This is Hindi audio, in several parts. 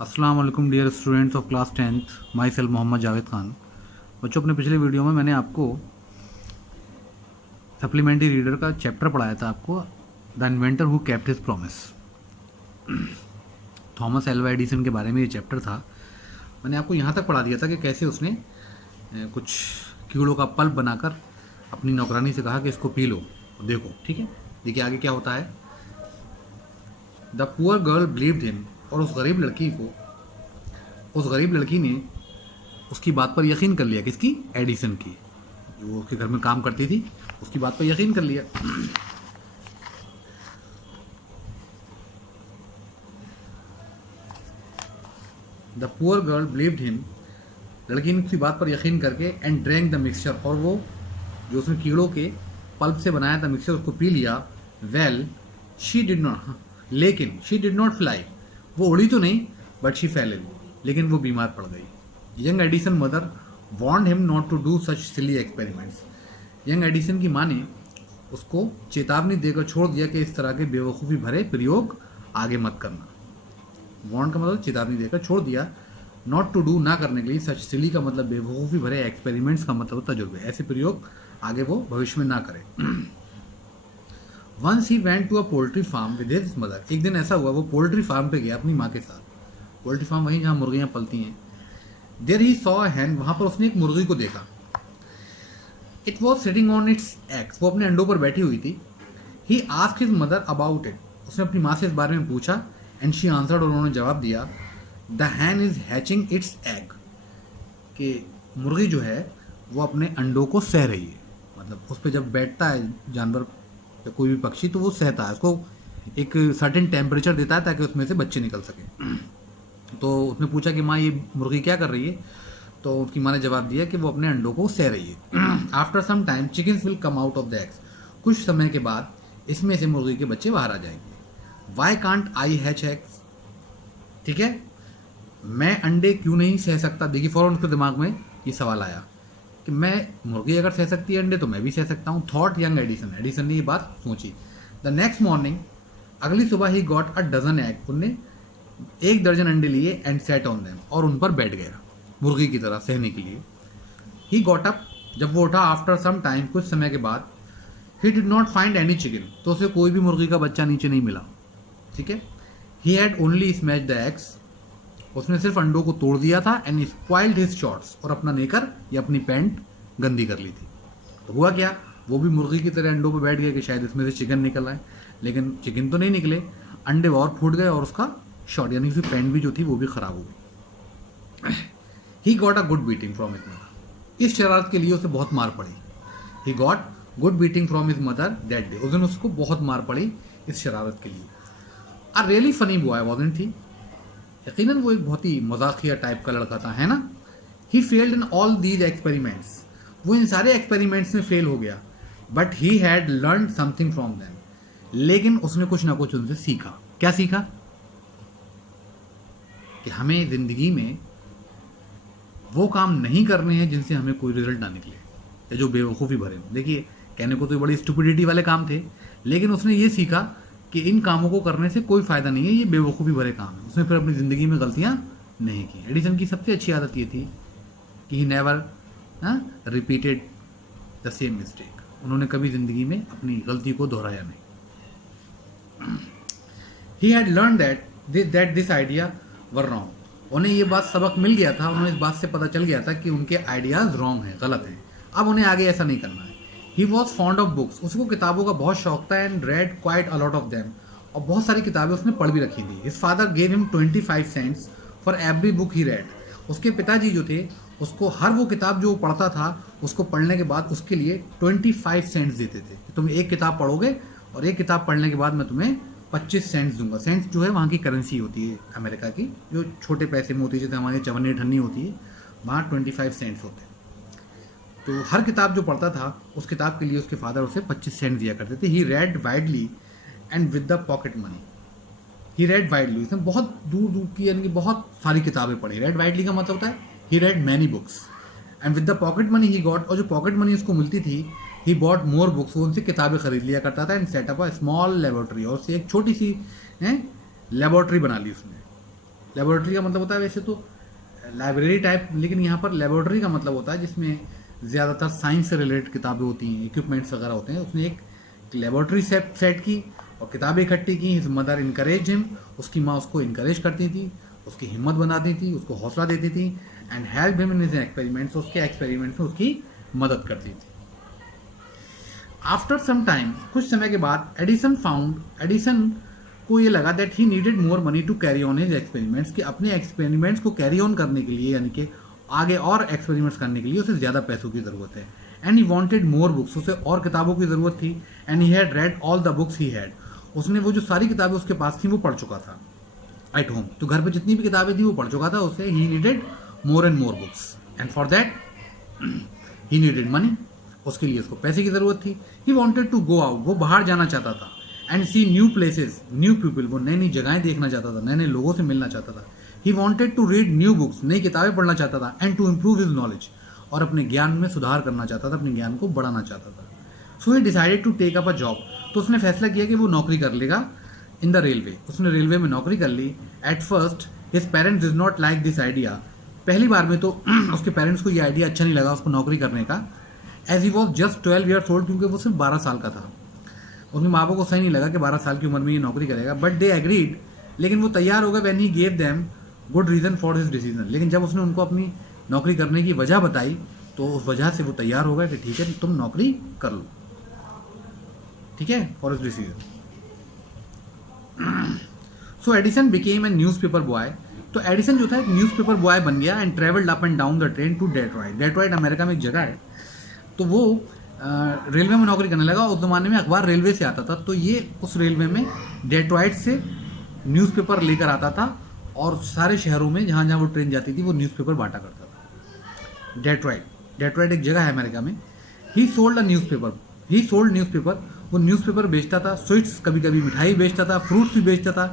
अस्सलाम वालेकुम dear students of class 10th, myself Mohammad Javed Khan. बच्चों, अपने पिछले वीडियो में मैंने आपको सप्लीमेंट्री रीडर का चैप्टर पढ़ाया था आपको, the inventor who kept his promise. Thomas Alva Edison के बारे में ये चैप्टर था। मैंने आपको यहाँ तक पढ़ा दिया था कि कैसे उसने कुछ कीड़ों का पल्प बनाकर अपनी नौकरानी से कहा कि इसको पी लो, देखो। ठीक है, देखिए आगे क्या होता है। The poor girl believed him, और उस गरीब लड़की ने उसकी बात पर यकीन कर लिया। किसकी? एडिसन की, जो उसके घर में काम करती थी, उसकी बात पर यकीन कर लिया। The poor girl believed him, लड़की ने उसकी बात पर यकीन करके, एंड ड्रैंक द मिक्सचर, और वो जो उसने कीड़ों के पल्प से बनाया था मिक्सचर उसको पी लिया। वेल शी डिड नॉट, लेकिन शी डिड नॉट फ्लाई, वो उड़ी तो नहीं, बट शी फेल इल, लेकिन वो बीमार पड़ गई। Young Edison mother warned him not to do such silly experiments. Young Edison की माँ ने उसको चेतावनी देकर छोड़ दिया कि इस तरह के बेवकूफ़ी भरे प्रयोग आगे मत करना। वार्न का मतलब चेतावनी देकर छोड़ दिया, नॉट टू डू ना करने के लिए, सच सिली का मतलब बेवकूफ़ी भरे, एक्सपेरिमेंट्स का मतलब तजुर्बे, ऐसे प्रयोग आगे वो भविष्य में ना करे। Once he went to a poultry farm with his mother. एक दिन ऐसा हुआ वो पोल्ट्री फार्म पे गया अपनी माँ के साथ। पोल्ट्री फार्म वहीं जहाँ मुर्गियाँ पलती हैं। देयर ही सॉ अ हैन, वहाँ पर उसने एक मुर्गी को देखा। It was sitting on it's eggs, वो अपने अंडों पर बैठी हुई थी। He asked his mother about it, उसने अपनी माँ से इस बारे में पूछा। एंड शी आंसर्ड, और उन्होंने जवाब दिया, the Hahn is hatching it's egg, कि मुर्गी जो है वो अपने अंडों को सह रही है। मतलब उस पर जब बैठता है जानवर या कोई भी पक्षी, तो वो सहता है, उसको एक सर्टेन टेम्परेचर देता है ताकि उसमें से बच्चे निकल सकें। तो उसने पूछा कि माँ ये मुर्गी क्या कर रही है, तो उसकी माँ ने जवाब दिया कि वो अपने अंडों को सह रही है। After some time chickens will come out of the eggs, कुछ समय के बाद इसमें से मुर्गी के बच्चे बाहर आ जाएंगे। Why can't I hatch eggs, ठीक है, मैं अंडे क्यों नहीं सह सकता। देखिए फौरन उसके दिमाग में ये सवाल आया कि मैं मुर्गी अगर सह सकती है अंडे तो मैं भी सह सकता हूँ। थॉट यंग एडिसन, एडिसन ने ये बात सोची। द नेक्स्ट मॉर्निंग, अगली सुबह, he got a dozen egg, उनने 1 दर्जन अंडे लिए, एंड सेट ऑन देम, और उन पर बैठ गया मुर्गी की तरह सहने के लिए। ही गॉट अप, जब वो उठा, आफ्टर सम टाइम, कुछ समय के बाद, he did not find any chicken, तो उसे कोई भी मुर्गी का बच्चा नीचे नहीं मिला। ठीक है, he had only smash the eggs, उसने सिर्फ अंडों को तोड़ दिया था। एंड स्पॉइल्ड हिज शॉर्ट्स, और अपना नेकर या अपनी पैंट गंदी कर ली थी। तो हुआ क्या, वो भी मुर्गी की तरह अंडों पर बैठ गया कि शायद इसमें से चिकन निकल आए, लेकिन चिकन तो नहीं निकले, अंडे और फूट गए, और उसका शॉर्ट यानी उसकी पैंट भी जो थी वो भी खराब हो गई। ही got a good beating from his mother, इस शरारत के लिए उसे बहुत मार पड़ी। He got good beating from his mother that day, उस दिन उसको बहुत मार पड़ी इस शरारत के लिए। A really funny boy wasn't he, यकीनन वो एक बहुत ही मजाकिया टाइप का लड़का था, है ना। He failed in all these experiments, वो इन सारे एक्सपेरिमेंट्स में फेल हो गया। But he had learn something from them, लेकिन उसने कुछ ना कुछ उनसे सीखा। क्या सीखा? कि हमें जिंदगी में वो काम नहीं करने हैं जिनसे हमें कोई रिजल्ट ना निकले, या जो बेवकूफ़ी भरे। देखिए कहने को तो बड़ी स्टुपिडिटी वाले काम थे, लेकिन उसने ये सीखा कि इन कामों को करने से कोई फ़ायदा नहीं है, ये बेवकूफ़ी भरे काम है। उसने फिर अपनी ज़िंदगी में गलतियाँ नहीं की। एडिसन की सबसे अच्छी आदत ये थी कि he never repeated the same mistake, उन्होंने कभी ज़िंदगी में अपनी गलती को दोहराया नहीं। ही had learn that this idea were wrong, उन्हें ये बात सबक मिल गया था, उन्हें इस बात से पता चल गया था कि उनके आइडियाज़ रॉन्ग हैं, गलत हैं। अब उन्हें आगे ऐसा नहीं करना है। He was fond of books, उसको किताबों का बहुत शौक था। And read quite a lot of them, और बहुत सारी किताबें उसने पढ़ भी रखी थी। His father gave him 25 cents for every book he read, उसके पिताजी जो थे उसको हर वो किताब जो वो पढ़ता था उसको पढ़ने के बाद उसके लिए 25 सेंट्स देते थे कि तुम एक किताब पढ़ोगे और एक किताब पढ़ने के बाद मैं तुम्हें 25 सेंट्स दूंगा। सेंट्स जो है वहाँ की करेंसी होती है अमेरिका की, जो छोटे पैसे में होती है, जैसे हमारी चवन्नी ठन्नी होती है, वहाँ 25 सेंट्स होते हैं। तो हर किताब जो पढ़ता था उस किताब के लिए उसके फादर उसे 25 सेंट दिया करते थे। He read widely and with the pocket money, he read widely, उसने बहुत दूर दूर की यानी कि बहुत सारी किताबें पढ़ी। रेड वाइडली का मतलब होता है he read many books, and with the pocket money he got, और जो पॉकेट मनी उसको मिलती थी, ही बॉट मोर बुक्स, वो उनसे किताबें खरीद लिया करता था। And setup a small laboratory, और उससे एक छोटी सी लेबोरेटरी बना ली उसने। लेबोरेटरी का मतलब होता है वैसे तो लाइब्रेरी टाइप, लेकिन यहाँ पर लेबोरेटरी का मतलब होता है जिसमें ज़्यादातर साइंस से रिलेटेड किताबें होती हैं, इक्विपमेंट्स वगैरह होते हैं। उसने एक लेबोरेटरी सेट की और किताबें इकट्ठी की। हिज मदर इनकरेज हिम, उसकी माँ उसको इनकरेज करती थी, उसकी हिम्मत बनाती थी, उसको हौसला देती थी। And help him in his experiments, उसके एक्सपेरिमेंट्स में उसकी मदद करती थी। आफ्टर सम टाइम, कुछ समय के बाद एडिसन को ये लगा that he needed more money to carry on his experiments, कि अपने एक्सपेरिमेंट्स को कैरी ऑन करने के लिए, यानी कि आगे और एक्सपेरिमेंट्स करने के लिए उसे ज़्यादा पैसों की ज़रूरत है। And he wanted more books, उसे और किताबों की ज़रूरत थी। And he had read all the books he had, उसने वो जो सारी किताबें उसके पास थी वो पढ़ चुका था एट होम। तो घर पे जितनी भी किताबें थी वो पढ़ चुका था। उसे he needed more and more books, and for that he needed money, उसके लिए उसको पैसे की ज़रूरत थी। He wanted to go out, वो बाहर जाना चाहता था। And see new places, new people, वो नई नई जगहें देखना चाहता था, नए नए लोगों से मिलना चाहता था। He wanted to read new books, नई किताबें पढ़ना चाहता था। And to improve his knowledge, और अपने ज्ञान में सुधार करना चाहता था, अपने ज्ञान को बढ़ाना चाहता था। So he decided to take up a job, तो उसने फैसला किया कि वो नौकरी कर लेगा इन द रेलवे। उसने रेलवे में नौकरी कर ली। At first his parents did not like this idea, पहली बार में तो उसके पेरेंट्स को ये आइडिया अच्छा नहीं लगा उसको नौकरी करने का। As he was just 12 years old, क्योंकि वो सिर्फ 12 साल का था। उनके माँ बाप को सही नहीं लगा कि 12 साल की उम्र में ये नौकरी करेगा, बट दे एग्रीड, लेकिन वो तैयार हो गए। When he gave them good reason for his decision, लेकिन जब उसने उनको अपनी नौकरी करने की वजह बताई तो उस वजह से वो तैयार हो गए कि ठीक है तुम नौकरी कर लो, ठीक है, for his decision. So Edison became a newspaper boy, तो एडिसन जो था एक न्यूज़पेपर बॉय बन गया। And travelled up and down the train to Detroit, Detroit America में एक जगह है, तो वो रेलवे में नौकरी करने लगा। उस ज़माने में अखबार रेलवे से आता था, तो ये उस रेलवे में डेट्रॉइट से न्यूज़पेपर लेकर आता था और सारे शहरों में जहाँ जहाँ वो ट्रेन जाती थी वो न्यूज़पेपर बांटा करता था। डेट्रॉइट एक जगह है अमेरिका में। ही सोल्ड न्यूज़पेपर, वो न्यूज़पेपर बेचता था, स्वीट्स, कभी कभी मिठाई बेचता था, फ्रूट्स भी बेचता था।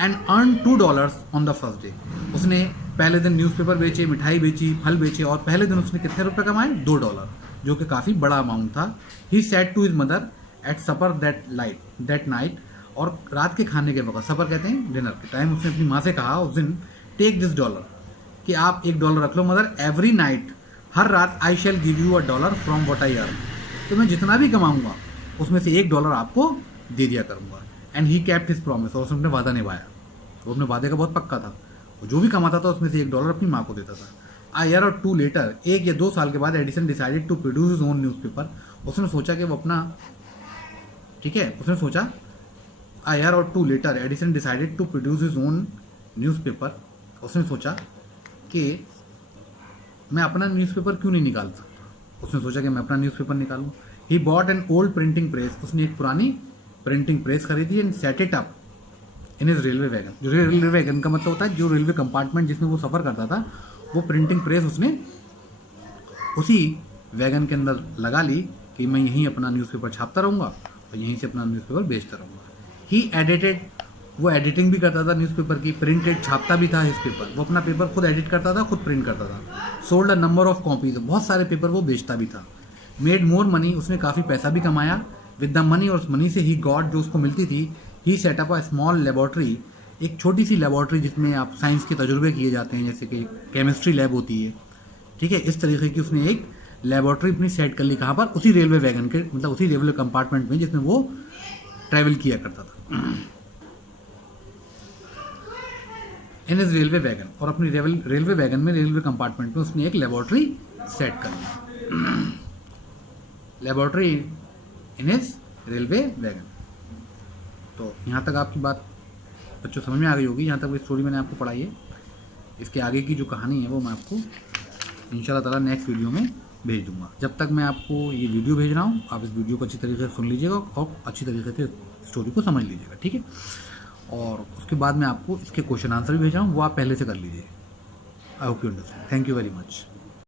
And earn $2 on the first day, उसने पहले दिन न्यूज़पेपर बेचे, मिठाई बेची, फल बेचे, और पहले दिन उसने कितने रुपए कमाए? $2, जो कि काफ़ी बड़ा अमाउंट था। He said to his mother at supper that night, और रात के खाने के वक्त, सपर कहते हैं डिनर के टाइम, उसने अपनी माँ से कहा उस दिन, टेक दिस $, कि आप $1 रख लो मदर, एवरी नाइट, हर रात, I shall give you $1 from what I earn, तो मैं जितना भी कमाऊंगा उसमें से $1 आपको दे दिया करूंगा। And he kept his promise, और उसने अपने वादा निभाया। वो अपने वादे का बहुत पक्का था, वो जो भी कमाता था उसमें से $1 अपनी माँ को देता था। A year or 2 later, 1 या 2 साल के बाद Edison decided to produce his own newspaper, उसने सोचा कि वो अपना, ठीक है, उसने सोचा A year or 2 later, Edison decided to produce his own newspaper, उसने सोचा कि मैं अपना न्यूज़पेपर क्यों नहीं निकाल सकता, उसने सोचा कि मैं अपना न्यूज़पेपर निकालूं। He bought an old printing press, उसने एक पुरानी प्रिंटिंग प्रेस खरीदी। And set it up in his railway wagon, जो रेलवे वैगन का मतलब होता है जो रेलवे कंपार्टमेंट जिसमें वो सफ़र करता था, वो प्रिंटिंग प्रेस उसने उसी वैगन के अंदर लगा ली कि मैं यहीं अपना न्यूज़पेपर छापता रहूँगा और यहीं से अपना न्यूज़पेपर बेचता रहूँगा। ही एडिटेड, वो एडिटिंग भी करता था न्यूज़पेपर की, प्रिंटेड, छापता भी था हिज पेपर, वो अपना पेपर खुद एडिट करता था, खुद प्रिंट करता था। Sold a number of copies, बहुत सारे पेपर वो बेचता भी था। मेड मोर मनी, उसने काफ़ी पैसा भी कमाया। विद द मनी, और उस मनी से ही गॉट, जो उसको मिलती थी, ही सेटअप अ स्मॉल लेबॉर्ट्री, एक छोटी सी लेबॉर्ट्री जिसमें आप साइंस के तजुर्बे किए जाते हैं, जैसे कि केमिस्ट्री लैब होती है, ठीक है, इस तरीके की उसने एक लेबॉर्ट्री अपनी सेट कर ली। कहाँ पर? उसी रेलवे वैगन के, मतलब उसी रेलवे कंपार्टमेंट में जिसमें वो ट्रैवल किया करता था, इन इज रेलवे वैगन, और अपनी रेलवे वैगन में, रेलवे कंपार्टमेंट में उसने एक लेबॉर्ट्री सेट कर ली, laboratory in is railway wagon. तो यहाँ तक आपकी बात बच्चों समझ में आ गई होगी, यहाँ तक वो स्टोरी मैंने आपको पढ़ाई है। इसके आगे की जो कहानी है वो मैं आपको इंशाल्लाह ताला नेक्स्ट वीडियो में भेज दूंगा। जब तक मैं आपको ये वीडियो भेज रहा हूँ, आप इस वीडियो को अच्छी तरीके से सुन लीजिएगा और अच्छी तरीके से स्टोरी को समझ लीजिएगा, ठीक है। और उसके बाद मैं आपको इसके क्वेश्चन आंसर भी भेज रहा हूँ, वो आप पहले से कर लीजिए। I hope you understand. Thank you very much.